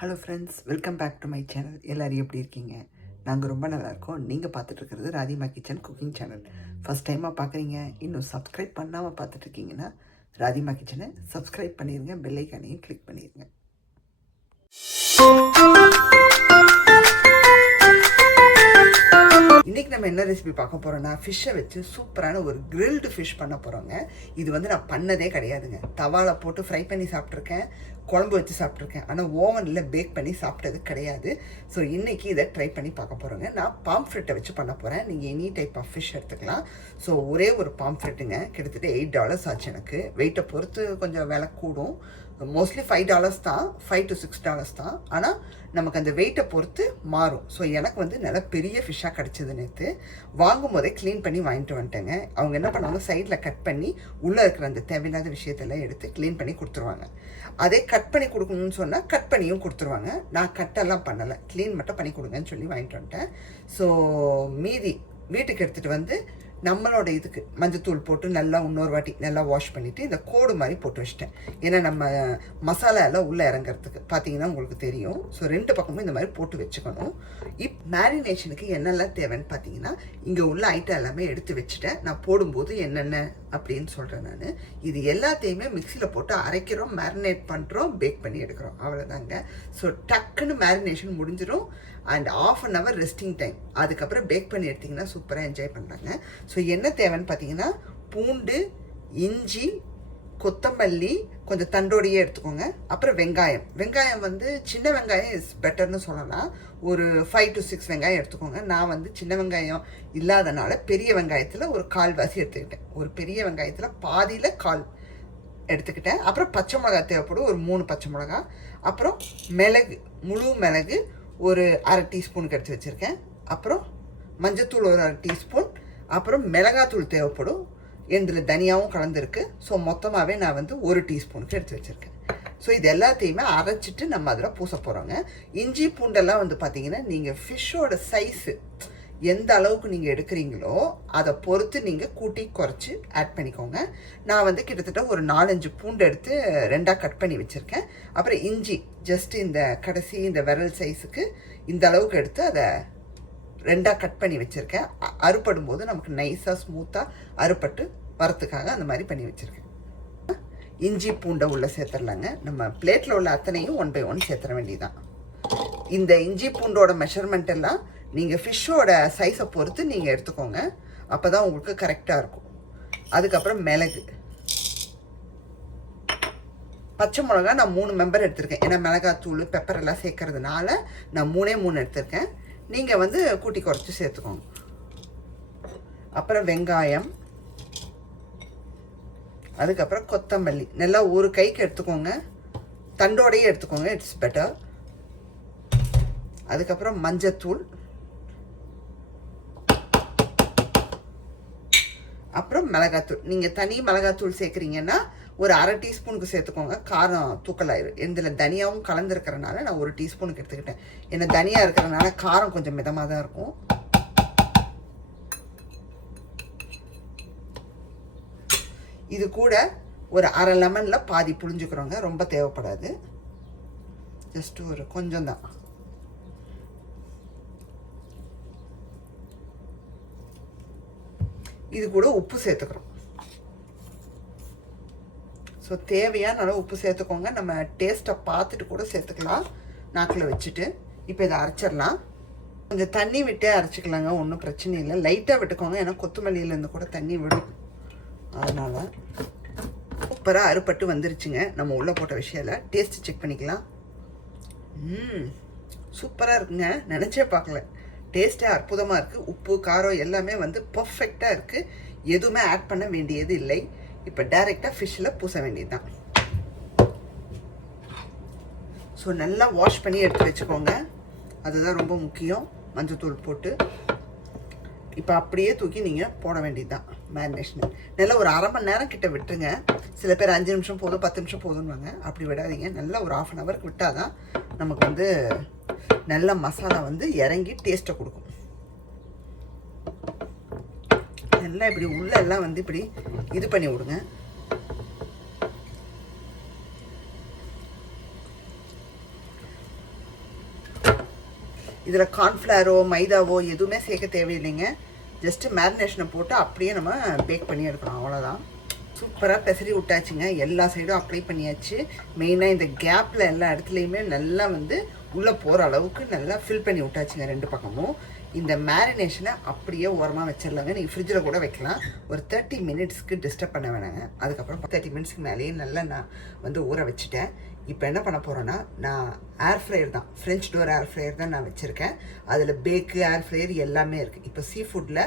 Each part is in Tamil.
Hello friends, welcome back to my channel. எல்லோரும் எப்படி இருக்கீங்க? நாங்கள் ரொம்ப நல்லாயிருக்கோம். நீங்கள் பார்த்துட்ருக்கிறது Radhima kitchen cooking channel. First டைமாக பார்க்குறீங்க, இன்னும் சப்ஸ்கிரைப் பண்ணாமல் பார்த்துட்ருக்கீங்கன்னா ராதிமா கிச்சனை சப்ஸ்கிரைப் பண்ணிடுங்க, பெல் ஐக்கானையும் கிளிக் பண்ணிடுங்க. இன்றைக்கி நம்ம என்ன ரெசிபி பார்க்க போகிறோன்னா, ஃபிஷ்ஷை வச்சு சூப்பரான ஒரு கிரில்டு ஃபிஷ் பண்ண போகிறோங்க. இது வந்து நான் பண்ணதே கிடையாதுங்க. தவாவில் போட்டு ஃப்ரை பண்ணி சாப்பிட்ருக்கேன், குழம்பு வச்சு சாப்பிட்ருக்கேன், ஆனால் ஓவனில் பேக் பண்ணி சாப்பிட்டது கிடையாது. ஸோ இன்றைக்கி இதை ட்ரை பண்ணி பார்க்க போகிறோங்க. நான் பாம்ஃப்ரெட்டை வச்சு பண்ண போகிறேன். நீங்கள் எனி டைப் ஆஃப் ஃபிஷ் எடுத்துக்கலாம். ஸோ ஒரே ஒரு பாம்ஃப்ரெட்டுங்க, கிட்டத்தட்ட $8 ஆச்சு. எனக்கு வெயிட்டை பொறுத்து கொஞ்சம் விலை கூடும். மோஸ்ட்லி $5 தான், $5 to $6 தான். ஆனால் நமக்கு அந்த வெயிட்டை பொறுத்து மாறும். ஸோ எனக்கு வந்து நல்ல பெரிய ஃபிஷ்ஷாக கிடச்சிது. நேற்று வாங்கும் போதே க்ளீன் பண்ணி வாங்கிட்டு வந்துட்டேங்க. அவங்க என்ன பண்ணுவாங்க, சைடில் கட் பண்ணி உள்ளே இருக்கிற அந்த தேவையில்லாத விஷயத்தெல்லாம் எடுத்து க்ளீன் பண்ணி கொடுத்துருவாங்க. அதே கட் பண்ணி கொடுக்கணும்னு சொன்னால் கட் பண்ணியும் கொடுத்துருவாங்க. நான் கட்டெல்லாம் பண்ணலை, க்ளீன் மட்டும் பண்ணி கொடுங்கன்னு சொல்லி வாங்கிட்டு வந்துட்டேன். ஸோ மீதி வீட்டுக்கு எடுத்துகிட்டு வந்து நம்மளோட இதுக்கு மஞ்சத்தூள் போட்டு நல்லா இன்னொரு வாட்டி நல்லா வாஷ் பண்ணிவிட்டு இந்த கோடு மாதிரி போட்டு வச்சிட்டேன். ஏன்னா நம்ம மசாலா எல்லாம் உள்ளே இறங்குறதுக்கு பார்த்தீங்கன்னா உங்களுக்கு தெரியும். ஸோ 2 பக்கமும் இந்த மாதிரி போட்டு வச்சுக்கணும். மேரினேஷனுக்கு என்னெல்லாம் தேவைன்னு பார்த்தீங்கன்னா, இங்கே உள்ள ஐட்டம் எல்லாமே எடுத்து வச்சுட்டேன். நான் போடும்போது என்னென்ன அப்படின்னு சொல்கிறேன். நான் இது எல்லாத்தையுமே மிக்சியில் போட்டு அரைக்கிறோம், மேரினேட் பண்ணுறோம், பேக் பண்ணி எடுக்கிறோம், அவ்வளோதாங்க. ஸோ டக்குன்னு மேரினேஷன் முடிஞ்சிடும். And 1/2 hour resting time. அதுக்கப்புறம் பேக் பண்ணி எடுத்திங்கன்னா சூப்பராக என்ஜாய் பண்ணுறாங்க. ஸோ என்ன தேவைன்னு பார்த்தீங்கன்னா, பூண்டு, இஞ்சி, கொத்தமல்லி கொஞ்சம் தண்டோடையே எடுத்துக்கோங்க. அப்புறம் வெங்காயம் வந்து சின்ன வெங்காயம் இஸ் பெட்டர்னு சொல்லலாம். ஒரு 5 to 6 வெங்காயம் எடுத்துக்கோங்க. நான் வந்து சின்ன வெங்காயம் இல்லாதனால பெரிய வெங்காயத்தில் ஒரு 1/4 எடுத்துக்கிட்டேன். ஒரு பெரிய வெங்காயத்தில் பாதியில் 1/4 எடுத்துக்கிட்டேன். அப்புறம் பச்சை மிளகா தேவைப்படும், ஒரு 3 பச்சை மிளகா. அப்புறம் மிளகு, முழு மிளகு ஒரு 1/2 டீஸ்பூனுக்கு எடுத்து வச்சுருக்கேன். அப்புறம் மஞ்சத்தூள் ஒரு 1/2 டீஸ்பூன். அப்புறம் மிளகாத்தூள் தேவைப்படும், இதில் தனியாகவும் கலந்துருக்கு. ஸோ மொத்தமாகவே நான் வந்து 1 டீஸ்பூனுக்கு எடுத்து வச்சுருக்கேன். ஸோ இது எல்லாத்தையுமே அரைச்சிட்டு நம்ம அதில் பூச போகிறோங்க. இஞ்சி பூண்டெல்லாம் வந்து பார்த்திங்கன்னா, நீங்கள் ஃபிஷ்ஷோட சைஸு எந்த அளவுக்கு நீங்கள் எடுக்கிறீங்களோ அதை பொறுத்து நீங்கள் கூட்டி குறைச்சி ஆட் பண்ணிக்கோங்க. நான் வந்து கிட்டத்தட்ட ஒரு 4-5 பூண்டு எடுத்து 2ஆக கட் பண்ணி வச்சுருக்கேன். அப்புறம் இஞ்சி ஜஸ்ட் இந்த கடைசி இந்த விரல் சைஸுக்கு இந்த அளவுக்கு எடுத்து அதை 2ஆக கட் பண்ணி வச்சுருக்கேன். அறுப்படும் போது நமக்கு நைஸாக ஸ்மூத்தாக அறுப்பட்டு வரத்துக்காக அந்த மாதிரி பண்ணி வச்சுருக்கேன். இஞ்சி பூண்டை உள்ளே சேர்த்துடலாங்க. நம்ம பிளேட்டில் உள்ள அத்தனையும் 1 by 1 சேர்த்துற வேண்டியதுதான். இந்த இஞ்சி பூண்டோட மெஷர்மெண்ட் எல்லாம் நீங்கள் ஃபிஷ்ஷோட சைஸை பொறுத்து நீங்கள் எடுத்துக்கோங்க. அப்போ தான் உங்களுக்கு கரெக்டாக இருக்கும். அதுக்கப்புறம் மிளகு, பச்சை மிளகா நான் 3 மெம்பர் எடுத்திருக்கேன். ஏன்னா மிளகாத்தூள் பெப்பர் எல்லாம் சேர்க்கறதுனால நான் 3 எடுத்திருக்கேன். நீங்கள் வந்து கூட்டி குறைச்சி சேர்த்துக்கோங்க. அப்புறம் வெங்காயம், அதுக்கப்புறம் கொத்தமல்லி நல்லா ஒரு கைக்கு எடுத்துக்கோங்க, தண்டோடையே எடுத்துக்கோங்க, இட்ஸ் பெட்டர். அதுக்கப்புறம் மஞ்சத்தூள், அப்புறம் மிளகாத்தூள். நீங்கள் தனி மிளகாத்தூள் சேர்க்குறீங்கன்னா ஒரு 1/2 டீஸ்பூனுக்கு சேர்த்துக்கோங்க, காரம் தூக்கலாயிரும். இதில் தனியாகவும் கலந்துருக்கிறனால நான் 1 டீஸ்பூனுக்கு எடுத்துக்கிட்டேன். ஏன்னா தனியாக இருக்கிறனால காரம் கொஞ்சம் மிதமாக தான் இருக்கும். இது கூட ஒரு 1/2 லெமனில் பாதி புழிஞ்சுக்கிறோங்க, ரொம்ப தேவைப்படாது, ஜஸ்ட் ஒரு கொஞ்சம் தான். இது கூட உப்பு சேர்த்துக்கிறோம். ஸோ தேவையான அளவு உப்பு சேர்த்துக்கோங்க. நம்ம டேஸ்ட்டை பார்த்துட்டு கூட சேர்த்துக்கலாம் நாக்கில் வச்சுட்டு. இப்போ இதை அரைச்சிடலாம். கொஞ்சம் தண்ணி விட்டே அரைச்சிக்கலாங்க, ஒன்றும் பிரச்சனை இல்லை. லைட்டாக விட்டுக்கோங்க, ஏன்னா கொத்தமல்லியிலேருந்து கூட தண்ணி விடும். அதனால் சூப்பராக அறுப்பட்டு வந்துருச்சுங்க. நம்ம உள்ளே போட்ட விஷயம் டேஸ்ட்டு செக் பண்ணிக்கலாம். சூப்பராக இருக்குங்க, நினச்சே பார்க்கல. டேஸ்ட்டே அற்புதமாக இருக்குது. உப்பு காரம் எல்லாமே வந்து பர்ஃபெக்டாக இருக்குது. எதுவுமே ஆட் பண்ண வேண்டியது இல்லை. இப்போ டைரெக்டாக ஃபிஷ்ஷில் பூச வேண்டியது தான். ஸோ நல்லா வாஷ் பண்ணி எடுத்து வச்சுக்கோங்க, அதுதான் ரொம்ப முக்கியம். மஞ்சத்தூள் போட்டு இப்போ அப்படியே தூக்கி நீங்கள் போட வேண்டியது தான் மேரினேஷன். நல்லா ஒரு 1/2 மணி நேரம் கிட்ட விட்டுருங்க. சில பேர் 5 நிமிஷம் போதும், 10 நிமிஷம் போதும்னுவாங்க. அப்படி விடாதீங்க, நல்லா ஒரு 1/2 hour விட்டால் தான் நமக்கு வந்து நல்ல மசாலா வந்து இறங்கி டேஸ்ட்டை கொடுக்கும். நல்லா இப்படி உள்ள எல்லாம் வந்து இப்படி இது பண்ணி விடுங்க. இதில் கார்ன்ஃப்ளவரோ மைதாவோ எதுவுமே சேர்க்க தேவையில்லைங்க. ஜஸ்ட்டு மேரினேஷனை போட்டு அப்படியே நம்ம பேக் பண்ணி எடுக்கணும், அவ்வளோதான். சூப்பராக பெசரி விட்டாச்சுங்க. எல்லா சைடும் அப்ளை பண்ணியாச்சு. மெயினாக இந்த கேப்பில் எல்லா இடத்துலையுமே நல்லா வந்து உள்ளே போகிற அளவுக்கு நல்லா ஃபில் பண்ணி விட்டாச்சுங்க 2 பக்கமும். இந்த மேரினேஷனை அப்படியே ஓரமாக வச்சிடலாங்க. நீங்கள் ஃப்ரிட்ஜில் கூட வைக்கலாம். ஒரு 30 மினிட்ஸ்க்கு டிஸ்டர்ப் பண்ண வேணாங்க. அதுக்கப்புறம் 30 மினிட்ஸ்க்கு மேலேயே நல்லா நான் வந்து ஊற வச்சுட்டேன். இப்போ என்ன பண்ண போகிறேன்னா, நான் ஏர் ஃப்ரையர் தான், ஃப்ரெஞ்ச் டோர் ஏர் ஃப்ரையர் தான் நான் வச்சுருக்கேன். அதில் பேக்கு, ஏர் ஃப்ரையர் எல்லாமே இருக்குது. இப்போ சீ ஃபுட்டில்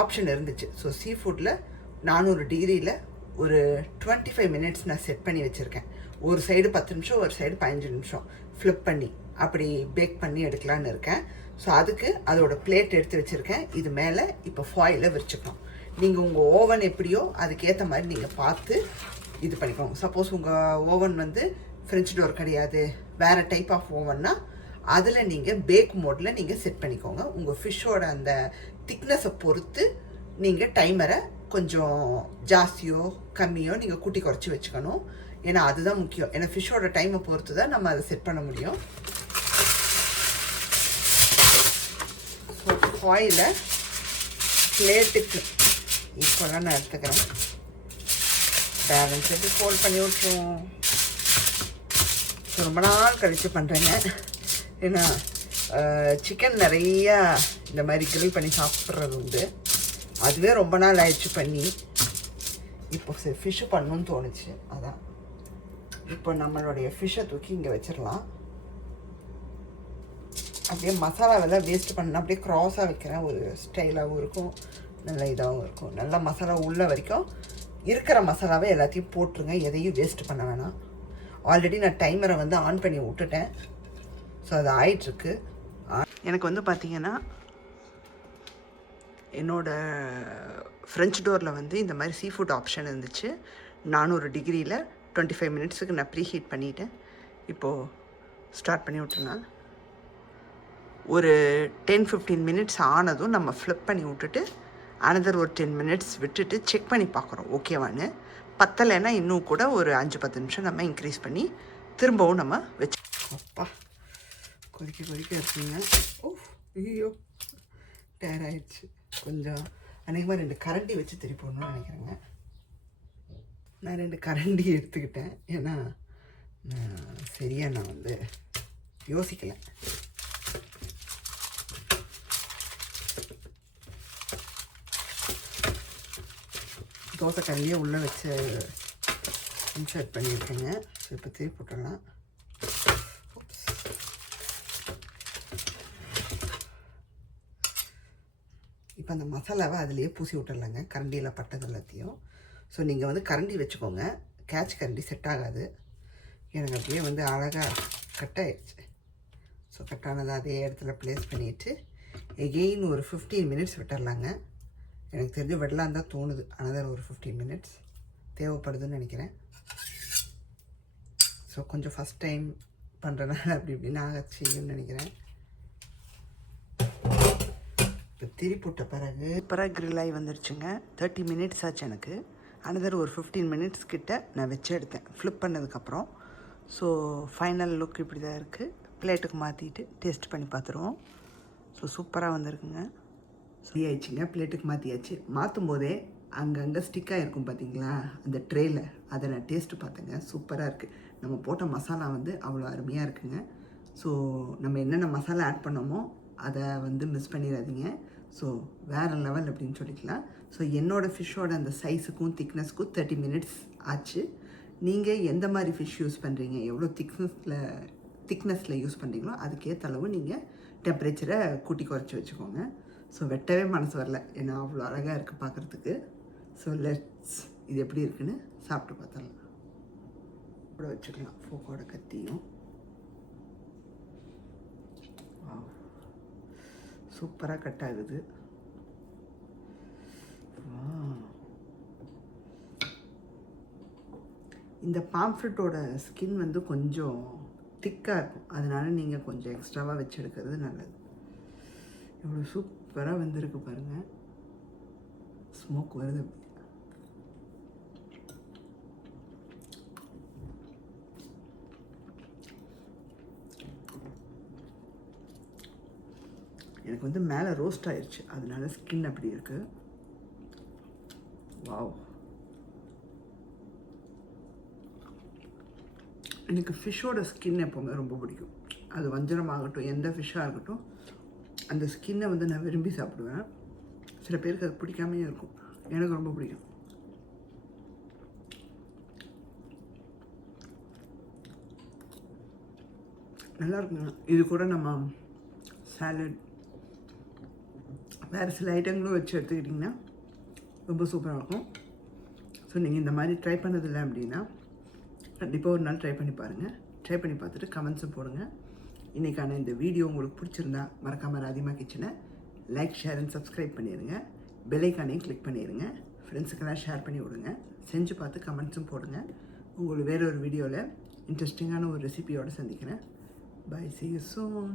ஆப்ஷன் இருந்துச்சு. ஸோ சீ ஃபுட்டில் 400 டிகிரியில் ஒரு 25 மினிட்ஸ் நான் செட் பண்ணி வச்சுருக்கேன். ஒரு சைடு 10 நிமிஷம், ஒரு சைடு 15 நிமிஷம் ஃப்ளிப் பண்ணி அப்படி பேக் பண்ணி எடுக்கலான்னு இருக்கேன். ஸோ அதுக்கு அதோட பிளேட் எடுத்து வச்சுருக்கேன். இது மேலே இப்போ ஃபாயிலை விரிச்சுக்கணும். நீங்கள் உங்கள் ஓவன் எப்படியோ அதுக்கேற்ற மாதிரி நீங்கள் பார்த்து இது பண்ணிக்கோங்க. சப்போஸ் உங்கள் ஓவன் வந்து ஃப்ரெஞ்ச் டோர் கிடையாது, வேறு டைப் ஆஃப் ஓவன்னா அதில் நீங்கள் பேக் மோடில் நீங்கள் செட் பண்ணிக்கோங்க. உங்கள் ஃபிஷ்ஷோட அந்த திக்னஸை பொறுத்து நீங்கள் டைமரை கொஞ்சம் ஜாஸ்தியோ கம்மியோ நீங்கள் கூட்டி குறைச்சி வச்சுக்கணும். ஏன்னா அதுதான் முக்கியம். ஏன்னா ஃபிஷ்ஷோட டைமை பொறுத்து தான் நம்ம அதை செட் பண்ண முடியும். ஸோ ஃபாயிலை பிளேட்டுக்கு ஈக்குவலாக நான் எடுத்துக்கிறேன். பேலன்ஸ் எப்படி ஃபோல்ட் பண்ணி விட்டுருவோம். ஸோ ரொம்ப நாள் கழித்து பண்ணுறேங்க. ஏன்னா சிக்கன் நிறையா இந்த மாதிரி கிரில் பண்ணி சாப்பிட்றது உண்டு. அதுவே ரொம்ப நாள் ஆயிடுச்சு பண்ணி. இப்போ சரி ஃபிஷ்ஷு பண்ணணும்னு தோணுச்சு, அதான். இப்போ நம்மளுடைய ஃபிஷ்ஷை தூக்கி இங்கே வச்சிடலாம். அப்படியே மசாலாவெல்லாம் வேஸ்ட் பண்ணால் அப்படியே க்ராஸாக வைக்கிறேன். ஒரு ஸ்டைலாகவும் இருக்கும், நல்ல இதாகவும் இருக்கும். நல்லா மசாலா உள்ள வரைக்கும் இருக்கிற மசாலாவை எல்லாத்தையும் போட்டுருங்க. எதையும் வேஸ்ட் பண்ண வேணாம். ஆல்ரெடி நான் டைமரை வந்து ஆன் பண்ணி விட்டுட்டேன். ஸோ அது ஆயிட்டுருக்கு. எனக்கு வந்து பார்த்திங்கன்னா என்னோடய ஃப்ரெஞ்ச் டோரில் வந்து இந்த மாதிரி சீ ஃபுட் ஆப்ஷன் இருந்துச்சு. 400 டிகிரியில் 25 மினிட்ஸுக்கு நான் ப்ரீ ஹீட் பண்ணிவிட்டேன். இப்போது ஸ்டார்ட் பண்ணி விட்டுருங்க. ஒரு 10-15 மினிட்ஸ் ஆனதும் நம்ம ஃப்ளிப் பண்ணி விட்டுட்டு அனதர் ஒரு 10 மினிட்ஸ் விட்டுட்டு செக் பண்ணி பார்க்குறோம் ஓகேவான்னு. பத்தலைன்னா இன்னும் கூட ஒரு 5-10 நிமிஷம் நம்ம இன்க்ரீஸ் பண்ணி திரும்பவும் நம்ம வச்சு. அப்பா கொதிக்க இருக்குங்க. ஓ ஐயோ டயர் ஆயிடுச்சு. கொஞ்சம் அநேகமாக 2 கரண்டி வச்சு திருப்பி போடணும்னு நினைக்கிறேங்க. நான் 2 கரண்டி எடுத்துக்கிட்டேன். ஏன்னா சரியாக நான் வந்து யோசிக்கலை. தோசை கரண்டியே உள்ளே வச்சு இன்சர்ட் பண்ணியிருக்கேங்க. ஸோ இப்போ திருப்பி போட்டுடலாம். இப்போ அந்த மசாலாவை அதிலேயே பூசி விட்டுடலாங்க, கரண்டியில் பட்டது எல்லாத்தையும். ஸோ நீங்கள் வந்து கரண்டி வச்சுக்கோங்க. கேட்ச் கரண்டி செட் ஆகாது. எனக்கு அப்படியே வந்து அழகாக கட் ஆகிடுச்சு. ஸோ கட்டானதை அதே இடத்துல ப்ளேஸ் பண்ணிவிட்டு எகெயின் ஒரு 15 மினிட்ஸ் விட்டுடலாங்க. எனக்கு தெரிஞ்சு விடலான்னு தான் தோணுது. அனதர் ஒரு 15 மினிட்ஸ் தேவைப்படுதுன்னு நினைக்கிறேன். ஸோ கொஞ்சம் ஃபஸ்ட் டைம் பண்ணுறதுனால அப்படி இப்படின்னு ஆகச்சின்னு நினைக்கிறேன். இப்போ திரிப்புட்ட பிறகு கிரில் ஆகி வந்துருச்சுங்க. 30 மினிட்ஸ் ஆச்சு எனக்கு. அனதர் ஒரு 15 மினிட்ஸ் கிட்ட நான் வச்சு எடுத்தேன் ஃப்ளிப் பண்ணதுக்கப்புறம். ஸோ ஃபைனல் லுக் இப்படி தான் இருக்குது. பிளேட்டுக்கு மாற்றிட்டு டேஸ்ட் பண்ணி பார்த்துருவோம். ஸோ சூப்பராக வந்திருக்குங்க. சரி ஆயிடுச்சுங்க. பிளேட்டுக்கு மாற்றியாச்சு. மாற்றும் போதே அங்கங்கே ஸ்டிக்காக இருக்கும் பார்த்தீங்களா அந்த ட்ரேயில், அதை நான் டேஸ்ட்டு பார்த்தேங்க. சூப்பராக இருக்குது. நம்ம போட்ட மசாலா வந்து அவ்வளோ அருமையாக இருக்குங்க. ஸோ நம்ம என்னென்ன மசாலா ஆட் பண்ணோமோ அதை வந்து மிஸ் பண்ணிடாதீங்க. ஸோ வேறு லெவல் அப்படின்னு சொல்லிக்கலாம். ஸோ என்னோடய ஃபிஷ்ஷோட அந்த சைஸுக்கும் திக்னஸ்க்கும் 30 மினிட்ஸ் ஆச்சு. நீங்கள் எந்த மாதிரி ஃபிஷ் யூஸ் பண்ணுறீங்க, எவ்வளோ திக்னஸில் யூஸ் பண்ணுறீங்களோ அதுக்கேற்ற அளவு நீங்கள் டெம்பரேச்சரை கூட்டி குறைச்சி வச்சுக்கோங்க. ஸோ வெட்டவே மனசு வரல, ஏன்னா அவ்வளோ அழகாக இருக்குது பார்க்குறதுக்கு. ஸோ லெட்ஸ் இது எப்படி இருக்குன்னு சாப்பிட்டு பார்த்தரலாம். கூட வச்சுக்கலாம் ஃபோக்கோட கத்தியும். சூப்பராக கட் ஆகுது. இந்த பாம்ஃப்ரெட்டோட ஸ்கின் வந்து கொஞ்சம் திக்காக இருக்கும், அதனால நீங்கள் கொஞ்சம் எக்ஸ்ட்ராவாக வச்சு எடுக்கிறது நல்லது. எவ்வளோ சூப்பராக வந்திருக்கு பாருங்கள். ஸ்மோக் வருது. எனக்கு வந்து மேலே ரோஸ்ட் ஆயிடுச்சு, அதனால ஸ்கின் அப்படி இருக்குது. வாவ், எனக்கு ஃபிஷ்ஷோட ஸ்கின் எப்போவுமே ரொம்ப பிடிக்கும். அது வஞ்சரமாகட்டும், எந்த ஃபிஷ்ஷாக இருக்கட்டும், அந்த ஸ்கின்னை வந்து நான் விரும்பி சாப்பிடுவேன். சில பேருக்கு அது பிடிக்காமே இருக்கும், எனக்கு ரொம்ப பிடிக்கும். நல்லா இருக்குங்க. இது கூட நம்ம சாலட் வேறு சில ஐட்டங்களும் வச்சு எடுத்துக்கிட்டிங்கன்னா ரொம்ப சூப்பராக இருக்கும். ஸோ நீங்கள் இந்த மாதிரி ட்ரை பண்ணதில்லை அப்படின்னா கண்டிப்பாக ஒரு நாள் ட்ரை பண்ணி பாருங்கள். ட்ரை பண்ணி பார்த்துட்டு கமெண்ட்ஸும் போடுங்க. இன்றைக்கான இந்த வீடியோ உங்களுக்கு பிடிச்சிருந்தா மறக்காமல் ராதிமா கிச்சனை லைக், ஷேர் அண்ட் சப்ஸ்கிரைப் பண்ணிடுங்க. பெல் ஐக்கானையும் கிளிக் பண்ணிடுங்க. ஃப்ரெண்ட்ஸுக்கெல்லாம் ஷேர் பண்ணி விடுங்க. செஞ்சு பார்த்து கமெண்ட்ஸும் போடுங்க. உங்களுக்கு வேறு ஒரு வீடியோவில் இன்ட்ரெஸ்டிங்கான ஒரு ரெசிபியோடு சந்திக்கிறேன். Bye, see you soon.